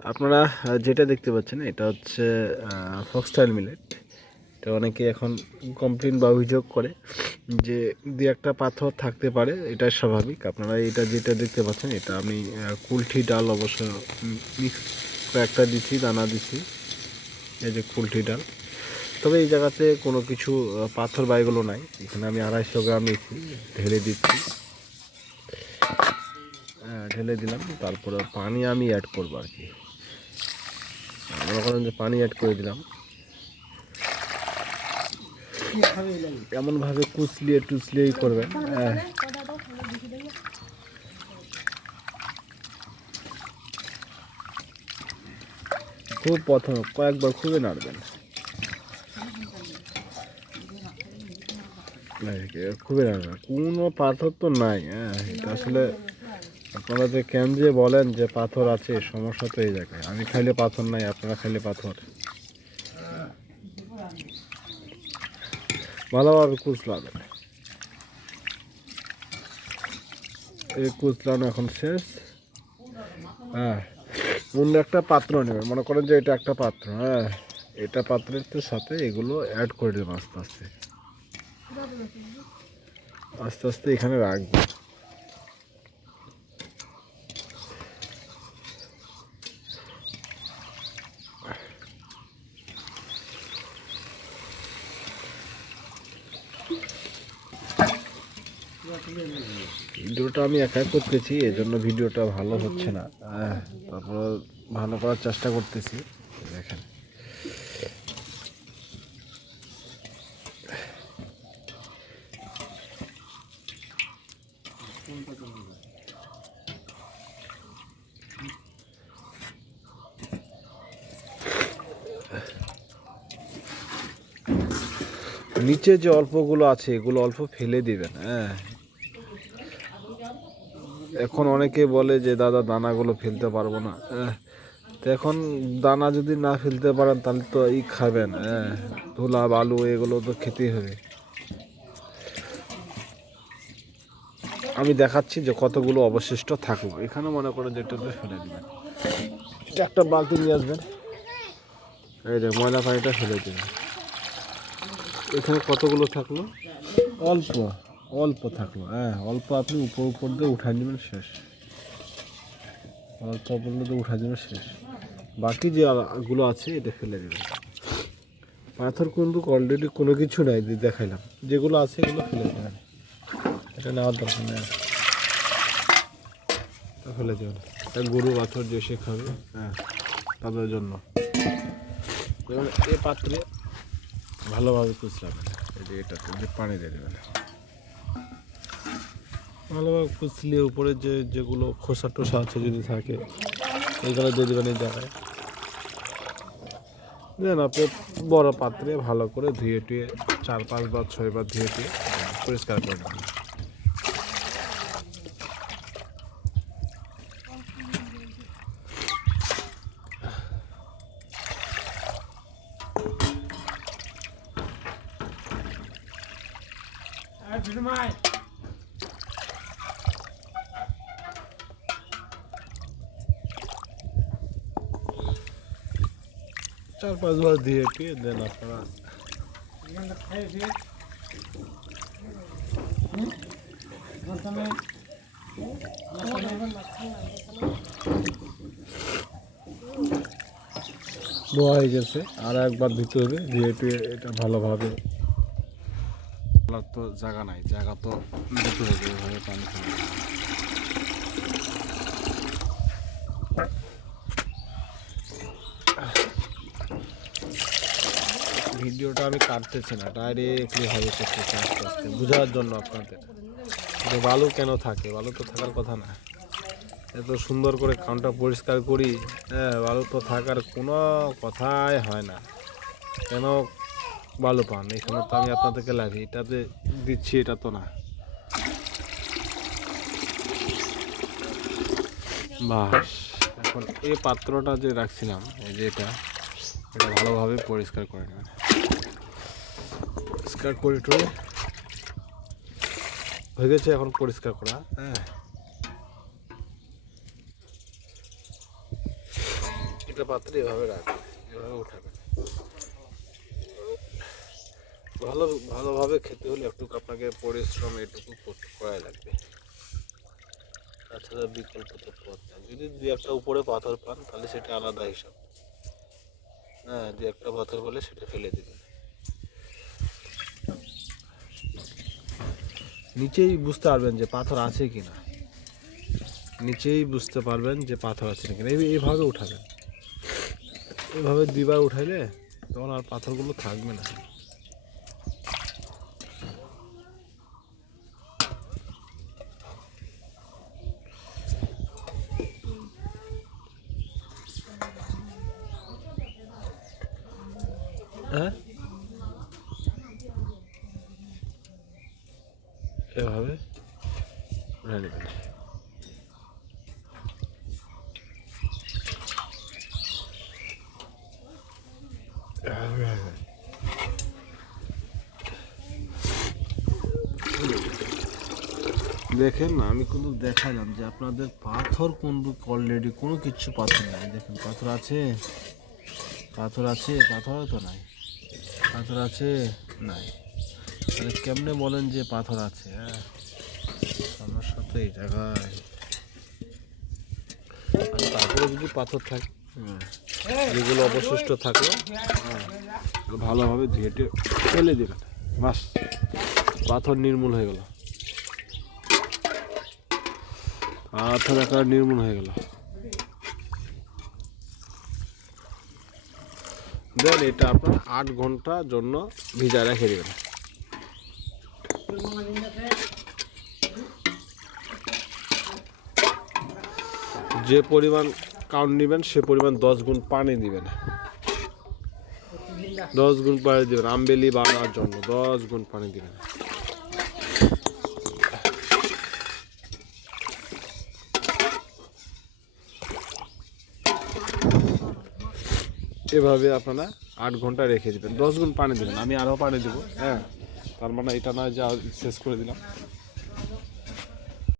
আপনারা যেটা দেখতে পাচ্ছেন এটা হচ্ছে ফক্সটেল মিলেট। এটা অনেকে এখন কমপ্লেন বা অভিযোগ করে যে দু একটা পাথর থাকতে পারে, এটা স্বাভাবিক। আপনারা এটা যেটা দেখতে পাচ্ছেন এটা আমি কুলঠি ডাল অবশ্য মিক্স কয়েকটা দিচ্ছি, দানা দিচ্ছি, এই যে কুলঠি ডাল। তবে এই জায়গাতে কোনো কিছু পাথর বা এগুলো নাই। এখানে আমি 250 গ্রাম নিচ্ছি, ঢেলে দিচ্ছি, ঢেলে দিলাম। তারপরে পানি আমি অ্যাড করবো আর কি। মনে করেন যে পানি অ্যাড করে দিলাম, এমনভাবে কুচলিয়ে টুচলিয়েই করবেন। খুব প্রথম কয়েকবার খুবই নাড়বেন, খুবই নাড়বেন। কোনো পাথর তো নাই। এটা আসলে আপনারা যে কেন যে বলেন যে পাথর আছে, সমস্যা তো এই জায়গায়। আমি খাইলে পাথর নাই, আপনারা খাইলে পাথর। ভালোভাবে কুচলাবেন। এই কুচলানো এখন শেষ। অন্য একটা পাত্র নেবেন, মনে করেন যে এটা একটা পাত্র। এটা পাত্রের সাথে এগুলো অ্যাড করে দেবেন আস্তে আস্তে আস্তে আস্তে এখানে রাখবেন। ভিডিওটা আমি একাই করতেছি, এজন্য ভিডিওটা ভালো হচ্ছে না। তারপর ভালো করার চেষ্টা করতেছি। দেখেন নিচে যে অল্পগুলো আছে এগুলো অল্প ফেলে দিবেন। এখন অনেকে বলে যে দাদা দানাগুলো ফেলতে পারবো না। তো এখন দানা যদি না ফেলতে পারেন তাহলে তো খাবেন, ধুলা বালু এগুলো তো খেতেই হবে। আমি দেখাচ্ছি যে কতগুলো অবশিষ্ট থাকলো। এখানে মনে করেন যে এটাতে ফেলে দিবেন, একটা বালতি নিয়ে আসবেন, এই যে ময়লা পানিটা ফেলে দেবেন। এখানে কতগুলো থাকলো, অল্প অল্প থাকলো। অল্প আপনি উপর দিয়ে উঠাই নেবেন, শেষ। অল্প উপর দিয়ে উঠাই দেবেন, শেষ। বাকি যেগুলো আছে এটা ফেলে দেবেন। পাথর কিন্তু অলরেডি কোনো কিছু নাই, দেখাইলাম। যেগুলো আছে এগুলো ফেলে দেবেন, এটা নেওয়ার দরকার নেই, ফেলে দেবেন। গরু পাথর যে সে খাবে, তাদের জন্য। এবার এই পাত্রে ভালোভাবে কুচলাবেন, এই যে এটাতে যে পানি দিয়ে দেবেন। ভালোভাবে কুচলিয়ে উপরে যেগুলো খোসা টোসা আছে যদি থাকে এইগুলো দিয়ে দেবেন এই জায়গায়। দেন আপনি বড় পাত্রে ভালো করে ধুয়ে টুয়ে 4-5 বার 6 বার ধুয়ে টুয়ে পরিষ্কার করে নেবেন। চার পাঁচবার ধুয়ে টুয়ে দেন আপনারা ধোয়া হয়ে গেছে। আর একবার ধুতে হবে, ধুয়ে টুয়ে এটা ভালোভাবে। তো জায়গা নাই, জায়গা তো দিতে হবে, এভাবে পানি ফেলে। ভিডিওটা আমি কাটতেছি না, ডাইরেক্টলি ভাবে করতেছি আস্তে আস্তে বোঝার জন্য আপনাদের যে বালু কেন থাকে। বালু তো থাকার কথা না। এত সুন্দর করে কাউন্টার পরিষ্কার করি, বালু তো থাকার কোনো কথাই হয় না। কেন বালু পান? এখানে তো আমি আপনাদেরকে লাগি এটাতে দিচ্ছি, এটা তো না। বাস এখন এই পাত্রটা যে রাখছিলাম, এই যে এটা ভালোভাবে পরিষ্কার করে নেবেন। পরিষ্কার করে টরে হয়ে গেছে, এখন পরিষ্কার করা। একটা পাত্রে এভাবে রাখবেন, এভাবে উঠাবেন। ভালোভাবে খেতে হলে একটু আপনাকে পরিশ্রম এটুকু করাই লাগবে, তাছাড়া বিকল্প তো পথ না। যদি দু একটা উপরে পাথর পান তাহলে সেটা আলাদা হিসাব, হ্যাঁ, দু একটা পাথর হলে সেটা ফেলে দেবেন। নিচেই বুঝতে পারবেন যে পাথর আছে কিনা, নিচেই বুঝতে পারবেন যে পাথর আছে কিনা। এইভাবে উঠাবেন, এইভাবে দুইবার উঠাইলে তখন আর পাথরগুলো থাকবে না। হ্যাঁ, এভাবে উঠে নেবেন। দেখেন না, আমি কিন্তু দেখালাম যে আপনাদের পাথর কোন অলরেডি কোনো কিছু পাথর নাই। দেখেন পাথর আছে, পাথর আছে, পাথর তো নাই, পাথর আছে নাই। তাহলে কেমনে বলেন যে পাথর আছে? হ্যাঁ, সমস্যা তো এই জায়গায়। আর তারপরে যদি পাথর থাকে, যেগুলো অবশিষ্ট থাকলো, ভালোভাবে ধুয়ে ফেলে দেবেন, বাস, পাথর নির্মূল হয়ে গেল, পাথর একা নির্মূল হয়ে গেল। দেন এটা আপনার 8 ঘন্টার জন্য ভিজায় রেখে দেবেন। যে পরিমাণ কাউন্ট নেবেন সে পরিমাণ 10 গুণ পানি দিবেন, 10 গুণ পানি দিবেন। আমবেলি বানানোর জন্য 10 গুণ পানি দিবেন। এভাবে আপনারা 8 ঘন্টা রেখে দেবেন, 10 গুণ পানি দেবেন। আমি আরও পানি দেবো, হ্যাঁ, তার মানে এটা নয় যে শেষ করে দিলাম।